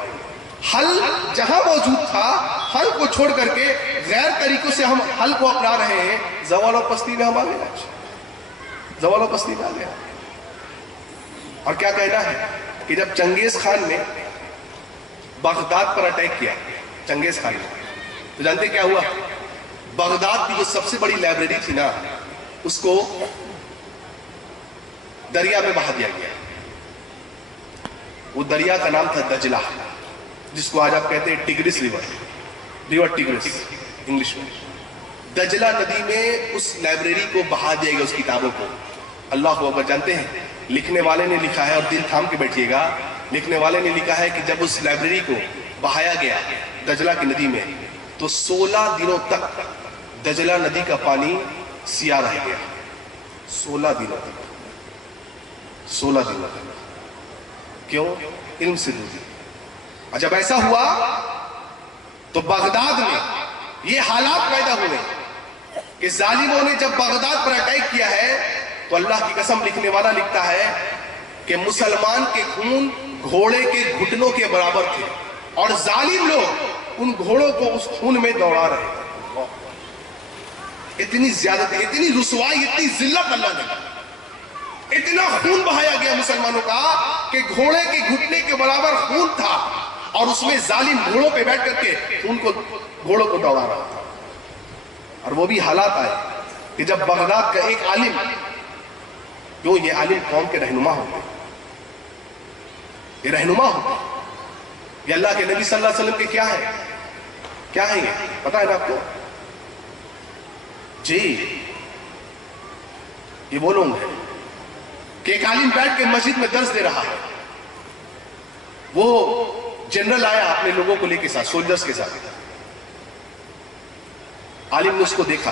حل جہاں موجود تھا, حل کو چھوڑ کر کے غیر طریقوں سے ہم حل کو اپنا رہے ہیں. زوال اور پستی میں ہم آ گئے. آج زوال اور پستی میں آ گئے. اور کیا کہنا ہے کہ جب چنگیز خان نے بغداد پر اٹیک کیا, چنگیز خان نے, تو جانتے کیا ہوا؟ بغداد کی جو سب سے بڑی لائبریری تھی نا, اس کو دریا میں بہا دیا گیا. وہ دریا کا نام تھا دجلہ, جس کو آج آپ کہتے ہیں ٹیگرس ریور ٹیگرس انگلش میں. دجلہ ندی میں اس لائبریری کو بہا دیا گیا, اس کتابوں کو. اللہ اکبر. جانتے ہیں لکھنے والے نے لکھا ہے, اور دل تھام کے بیٹھیے گا, لکھنے والے نے لکھا ہے کہ جب اس لائبریری کو بہایا گیا دجلہ کی ندی میں, تو 16 دنوں تک دجلہ ندی کا پانی سیاہ رہ گیا. 16 دنوں تک. 16 دنوں تک. کیوں؟ علم سے دوری. اور جب ایسا ہوا تو بغداد میں یہ حالات پیدا ہوئے کہ ظالموں نے جب بغداد پر اٹیک کیا ہے تو اللہ کی قسم لکھنے والا لکھتا ہے کہ مسلمان کے خون گھوڑے کے گھٹنوں کے برابر تھے, اور ظالم لوگ ان گھوڑوں کو اس خون میں دوڑا رہے تھے. اتنی زیادتی, اتنی رسوائی, اتنی ذلت اللہ نے, اتنا خون بہایا گیا مسلمانوں کا کہ گھوڑے کے گھٹنے کے برابر خون تھا, اور اس میں ظالم گھوڑوں پہ بیٹھ کر کے گھوڑوں کو دوڑا رہا تھا. اور وہ بھی حالات آئے کہ جب بغداد کا ایک عالم, جو یہ عالم قوم کے رہنما ہوتے, یہ رہنما ہوتے, یہ اللہ کے نبی صلی اللہ علیہ وسلم کے کیا ہے یہ پتہ ہے نا آپ کو؟ جی, یہ وہ لوگ ہیں کہ ایک عالم بیٹھ کے مسجد میں درس دے رہا ہے. وہ جنرل آیا اپنے لوگوں کو لے کے ساتھ, سولجرز کے ساتھ. عالم نے اس کو دیکھا,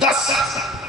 10,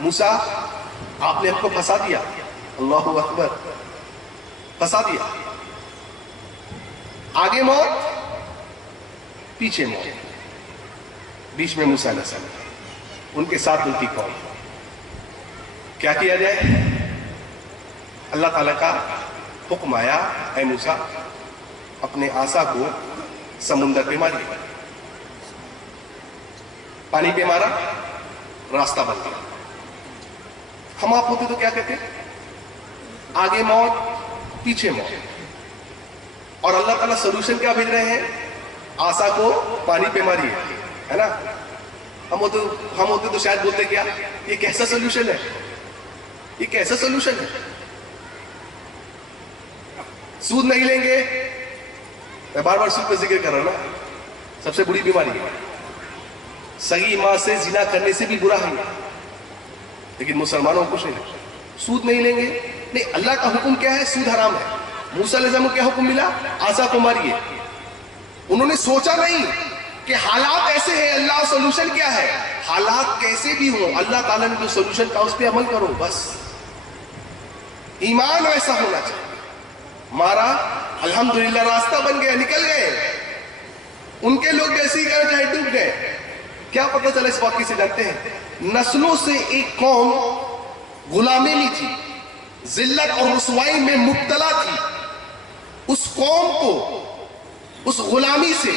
موسیٰ آپ نے ہم کو پھنسا دیا، اللہ اکبر، پھنسا دیا، آگے موت پیچھے موت، بیچ میں موسیٰ علیہ السلام، ان کے ساتھ ان کی قوم۔ کیا کیا جائے؟ اللہ تعالیٰ کا حکم آیا، اے موسیٰ اپنے عصا کو سمندر پہ ماری، پانی پہ مارا، راستہ بن گیا۔ ہم آپ ہوتے تو کیا کہتے؟ آگے موت پیچھے موت، اور اللہ تعالیٰ سولوشن کیا بھیج رہے ہیں؟ عصا کو پانی پہ ماری، ہے نا؟ ہم ہوتے تو شاید بولتے کیا، یہ کیسا سولوشن ہے، یہ کیسا سولوشن ہے؟ سود نہیں لیں گے، میں بار بار سود پہ ذکر کر رہا ہوں نا، سب سے بری بیماری ہے، سگی ماں سے زنا کرنے سے بھی برا ہے، لیکن مسلمانوں کو کچھ نہیں۔ سود نہیں لیں گے، نہیں، اللہ کا حکم کیا ہے؟ سود حرام ہے۔ موسیٰ علیہ السلام کو کیا حکم ملا؟ عصا کو ماریے۔ انہوں نے سوچا نہیں کہ حالات ایسے ہیں، اللہ سولوشن کیا ہے؟ حالات کیسے بھی ہوں، اللہ تعالیٰ نے جو سولوشن کہا اس پہ عمل کرو، بس ایمان ایسا ہونا چاہیے۔ مارا، الحمدللہ راستہ بن گیا، نکل گئے۔ ان کے لوگ جیسے ہی گئے چاہے ڈوب گئے۔ کیا پتہ چلا اس واقعے سے؟ جانتے ہیں، نسلوں سے ایک قوم غلامی میں تھی، ذلت اور رسوائی میں مبتلا تھی، اس قوم کو اس غلامی سے،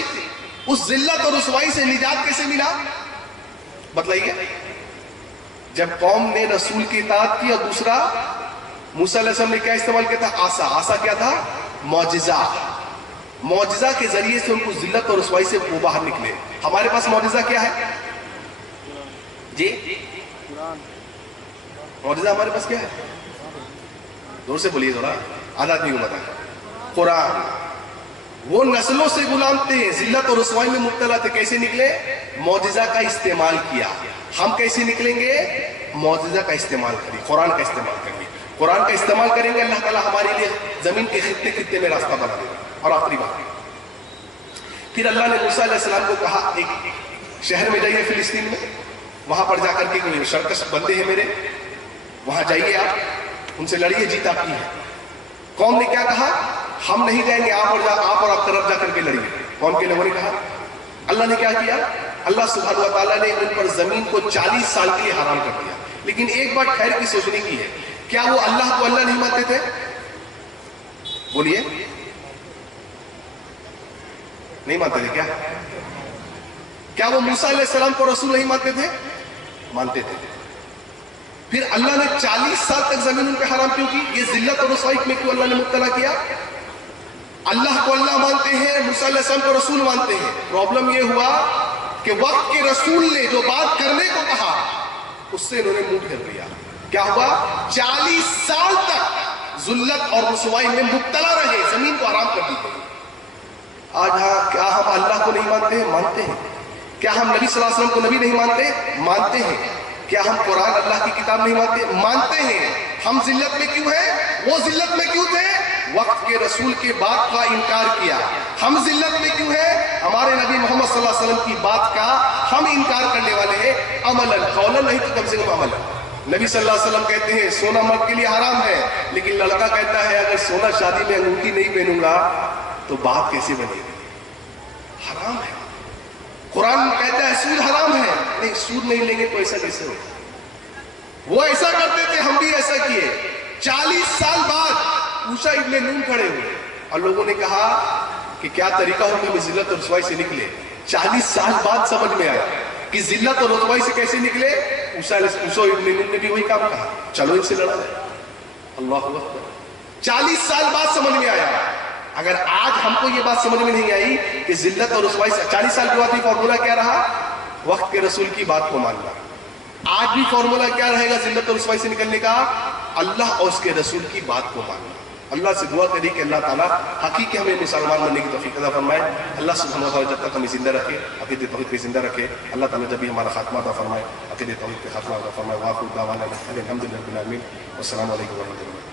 اس ذلت اور رسوائی سے نجات کیسے ملا؟ بتلائیے۔ جب قوم نے رسول کی اطاعت کی، اور دوسرا موسیٰ علیہ السلام نے کیا استعمال کیا تھا؟ عصا۔ عصا کیا تھا؟ معجزہ۔ معجزہ کے ذریعے سے ان کو ذلت اور رسوائی سے وہ باہر نکلے۔ ہمارے پاس معجزہ کیا ہے جی؟ معجزہ ہمارے پاس کیا ہے؟ زور سے بولیے ذرا، آدھا آدمی کو بتا۔ قرآن۔ وہ نسلوں سے غلام تھے، ذلت اور رسوائی میں مبتلا تھے، کیسے نکلے؟ معجزہ کا استعمال کیا۔ ہم کیسے نکلیں گے؟ معجزہ کا استعمال کریے، قرآن کا استعمال کریے۔ قرآن کا استعمال کریں گے، اللہ تعالیٰ ہمارے لیے زمین کے خطے خطے میں راستہ بنا دے گا۔ اور آخری بات، پھر اللہ نے موسیٰ علیہ السلام کو کہا، ایک شہر میں جائیے فلسطین میں، وہاں پر جا کر کے کوئی شرکش بندے ہیں میرے، وہاں جائیے، آپ ان سے لڑیے، جیت آپ کی ہے۔ قوم نے کیا کہا؟ ہم نہیں جائیں گے، آپ اور آپ طرف جا کر کے لڑیے۔ قوم کے لوگوں نے کہا۔ اللہ نے کیا کیا؟ اللہ سبحانہ و تعالیٰ نے ان پر زمین کو 40 سال کے لیے حرام کر دیا۔ لیکن ایک بات ٹھہر کی سوچنے کی ہے، کیا وہ اللہ کو اللہ نہیں مانتے تھے؟ بولیے، نہیں مانتے تھے کیا؟ کیا وہ موسیٰ علیہ السلام کو رسول نہیں مانتے تھے؟ مانتے تھے۔ پھر اللہ نے 40 سال تک زمین ان پہ حرام کیوں کی؟ یہ ذلت اور رسوائی میں کیوں اللہ نے مبتلا کیا؟ اللہ کو اللہ مانتے ہیں، موسیٰ علیہ السلام کو رسول مانتے ہیں۔ پرابلم یہ ہوا کہ وقت کے رسول نے جو بات کرنے کو کہا، اس سے انہوں نے منہ پھیر لیا۔ کیا ہوا؟ 40 سال تک ذلت اور رسوائی میں مبتلا رہے، زمین کو حرام کر دی گئی۔ آج کیا ہم اللہ کو نہیں مانتے ہیں؟ مانتے ہیں۔ کیا ہم نبی صلی اللہ علیہ وسلم کو نبی نہیں مانتے؟ مانتے ہیں۔ کیا ہم قرآن اللہ کی کتاب نہیں مانتے؟ مانتے ہیں۔ ہم ذلت میں کیوں ہیں؟ وہ ذلت میں کیوں تھے؟ وقت کے رسول کے بات کا انکار کیا۔ ہم ذلت میں کیوں ہیں؟ ہمارے نبی محمد صلی اللہ علیہ وسلم کی بات کا ہم انکار کرنے والے ہیں، عملاً، قولاً نہیں تو کم سے کم عملاً۔ نبی صلی اللہ علیہ وسلم کہتے ہیں سونا مرد کے لیے حرام ہے، لیکن لڑکا کہتا ہے اگر سونا شادی میں انگوٹھی نہیں پہنوں گا تو بات کیسے بنے گی؟ حرام ہے۔ قرآن کہتا ہے سود حرام ہے، نہیں، سود نہیں لیں گے تو ایسا کیسے ہو؟ وہ ایسا کرتے تھے، ہم بھی ایسا کیے۔ 40 سال بعد موسیٰ ابن نون کھڑے ہوئے اور لوگوں نے کہا کہ کیا طریقہ ہو کہ ہم ذلت اور رسوائی سے نکلے۔ 40 سال بعد سمجھ میں آیا کہ ذلت اور رسوائی سے کیسے نکلے۔ موسیٰ ابن نون نے بھی وہی کام کہا، چلو ان سے لڑا جائے۔ اللہ اکبر۔ 40 سال بعد سمجھ میں آیا۔ اگر آج ہم کو یہ بات سمجھ میں نہیں آئی کہ ذلت اور رسوائی سے 40 سال کے بعد فارمولا کیا رہا؟ وقت کے رسول کی بات کو ماننا۔ آج بھی فارمولا کیا رہے گا ذلت اور رسوائی سے نکلنے کا؟ اللہ اور اس کے رسول کی بات کو ماننا۔ اللہ سے دعا کری کہ اللہ تعالیٰ حقیقی ہمیں مسلمان بننے کی توفیق عطا فرمائے۔ اللہ سبحانہ و تعالیٰ جب تک ہمیں زندہ رکھے، عقیدہ توحید پہ زندہ رکھے، اللہ تعالیٰ جب بھی ہمارا خاتمہ عطا فرمائے، عقیدہ توحید پہ خاتمہ عطا فرمائے۔ وآخر دعوانا الحمد للہ رب العالمین، والسلام علیکم ورحمۃ اللہ۔